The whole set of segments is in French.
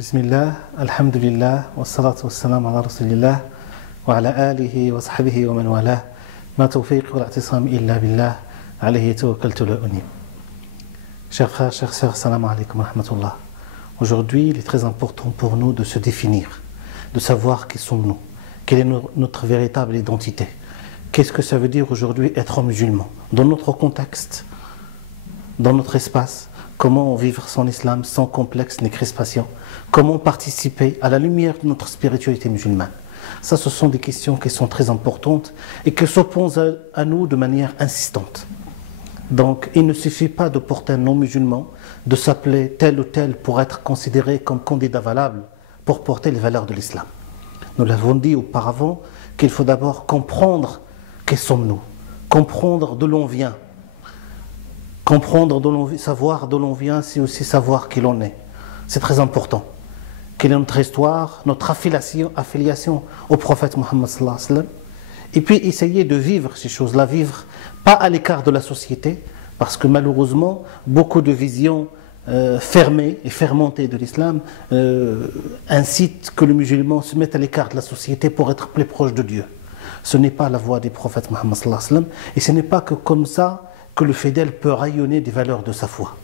Bismillah, alhamdulillah, wa salatu wa salam ala rasulillah, wa ala alihi wa sahbihi wa man wala, ma tawfiq wa l'a'tisam illa billah, alayhi tawakkaltu la unib. Chers frères, chères sœurs, salam alaikum wa rahmatullah. Aujourd'hui, il est très important pour nous de se définir, de savoir qui sommes-nous, quelle est notre véritable identité. Qu'est-ce que ça veut dire aujourd'hui être musulman, dans notre contexte, dans notre espace. Comment vivre son islam sans complexe ni crispation? Comment participer à la lumière de notre spiritualité musulmane? Ça, ce sont des questions qui sont très importantes et qui s'opposent à nous de manière insistante. Donc, il ne suffit pas de porter un nom musulman, de s'appeler tel ou tel pour être considéré comme candidat valable pour porter les valeurs de l'islam. Nous l'avons dit auparavant qu'il faut d'abord comprendre qui sommes-nous, comprendre d'où l'on vient. Comprendre d'où l'on vient, savoir d'où l'on vient, c'est aussi savoir qui l'on est. C'est très important. Quelle est notre histoire, notre affiliation au prophète Mohammed sallallahu alayhi wa sallam. Et puis essayer de vivre ces choses-là, vivre pas à l'écart de la société, parce que malheureusement, beaucoup de visions fermées et fermentées de l'islam incitent que le musulman se mette à l'écart de la société pour être plus proche de Dieu. Ce n'est pas la voie des prophètes Mohammed sallallahu alayhi wa sallam, et ce n'est pas que comme ça que le fidèle peut rayonner des valeurs de sa foi.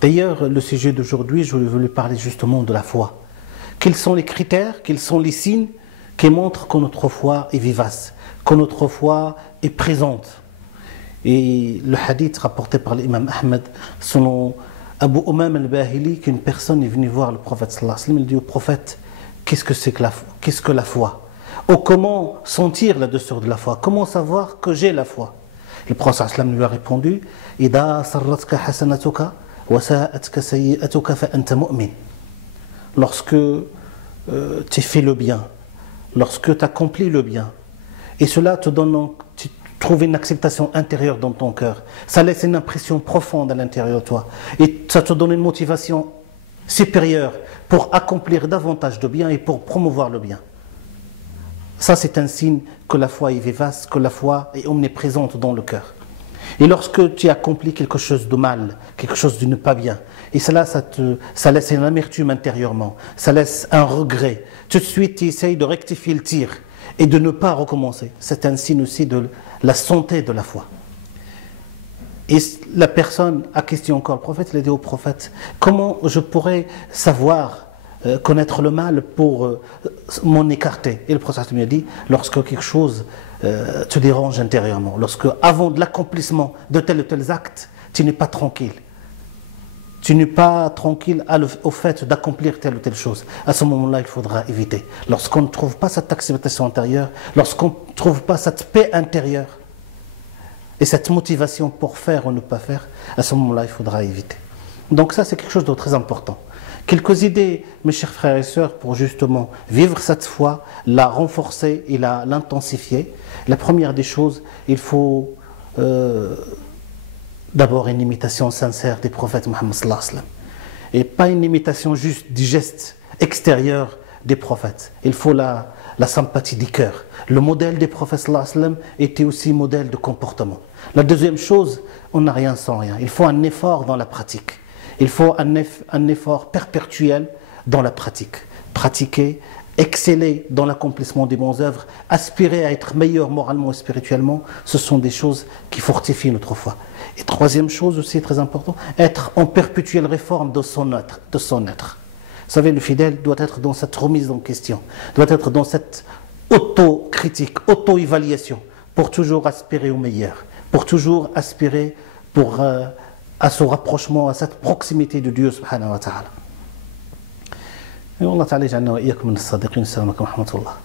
D'ailleurs, le sujet d'aujourd'hui, je voulais parler justement de la foi. Quels sont les critères, quels sont les signes qui montrent que notre foi est vivace, que notre foi est présente? Et le hadith rapporté par l'imam Ahmed, selon Abu Umam al-Bahili, qu'une personne est venue voir le prophète sallallahu alayhi wa sallam, il dit au prophète, qu'est-ce que la foi? Ou comment sentir la douceur de la foi? Comment savoir que j'ai la foi? Le prophète sallam lui a répondu, Ida sarratka hasanatuka wa sa'atka sayyi'atuka fa anta mu'min. Lorsque tu fais le bien, lorsque tu accomplis le bien, et cela te donne, tu trouves une acceptation intérieure dans ton cœur, ça laisse une impression profonde à l'intérieur de toi, et ça te donne une motivation supérieure pour accomplir davantage de bien et pour promouvoir le bien. Ça, c'est un signe que la foi est vivace, que la foi est omniprésente dans le cœur. Et lorsque tu accomplis quelque chose de mal, quelque chose de ne pas bien, et cela, ça laisse une amertume intérieurement, ça laisse un regret, tout de suite tu essayes de rectifier le tir et de ne pas recommencer. C'est un signe aussi de la santé de la foi. Et la personne a questionné encore le prophète, il a dit au prophète, comment je pourrais savoir connaître le mal pour m'en écarter? Et le prophète lui a dit, lorsque quelque chose te dérange intérieurement, lorsque avant de l'accomplissement de tel ou tel acte, tu n'es pas tranquille. Tu n'es pas tranquille au fait d'accomplir telle ou telle chose. À ce moment-là, il faudra éviter. Lorsqu'on ne trouve pas cette acceptation intérieure, lorsqu'on ne trouve pas cette paix intérieure et cette motivation pour faire ou ne pas faire, à ce moment-là, il faudra éviter. Donc ça, c'est quelque chose de très important. Quelques idées, mes chers frères et sœurs, pour justement vivre cette foi, la renforcer et l'intensifier. La première des choses, il faut d'abord une imitation sincère des prophètes Mohammed sallallahu alayhi wa sallam. Et pas une imitation juste du geste extérieur des prophètes. Il faut la sympathie du cœur. Le modèle des prophètes sallallahu alayhi wa sallam était aussi modèle de comportement. La deuxième chose, on n'a rien sans rien. Il faut un effort dans la pratique. Il faut un effort perpétuel dans la pratique. Pratiquer, exceller dans l'accomplissement des bonnes œuvres, aspirer à être meilleur moralement et spirituellement, ce sont des choses qui fortifient notre foi. Et troisième chose aussi très importante, être en perpétuelle réforme de son être. Vous savez, le fidèle doit être dans cette remise en question, doit être dans cette auto-critique, auto-évaluation, pour toujours aspirer au meilleur, pour toujours aspirer à ce rapprochement, à cette proximité de Dieu subhanahu wa ta'ala. Et Allah ta'ala ja'alna wa iyyakum min as-sadiqin. Assalamu alaykum wa rahmatullah.